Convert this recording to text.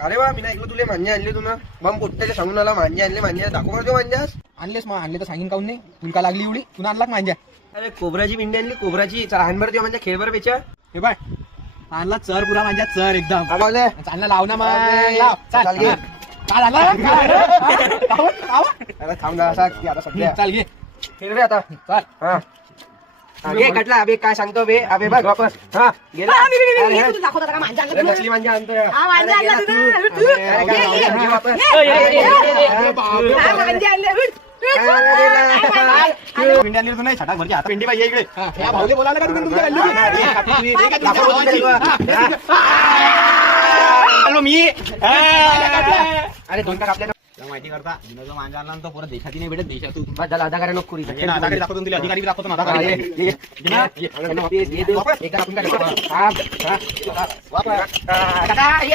अरे वा मी ऐकलं तुला मान्य आणले तू ना बम पोट्ट्याच्या सांगून आला मान्य आणले दाखव माझ्या मांजास आणलेस मग आणले तर सांगीन काऊन नाही तुला लागली एवढी तुला आणला मांजा अरे कोबराची पिंडी आणली कोबराची हानभर देऊ म्हणजे खेळभर बेचा हे बाय आणला चर पुरा मांजा चर एकदम आवाले चालला लाव ना मग चाल घे अरे थांब ना असा की आता सध्या चाल घे खेळ रे आता चाल हा बे कटला अबे काय सांगतो बे अबे बघ वापस हा गेला अरे नकली मांजा आणतो यार. अरे काय घे वापस. पिंडी आणली तू नाही छटाक भरची आता पिंडी पाहिजे इकडे या भाऊले बोलायला का तुम्ही तुमच्या मी अरे दोन टाक आपल्याला माहिती करता जो मांजा आणला तो परत देशात नाही भेटत देशातून झाला अधिकारी नको करू अधिकारी दाखवतो तुला अधिकारी दाखवतो ना एकदा आपण काय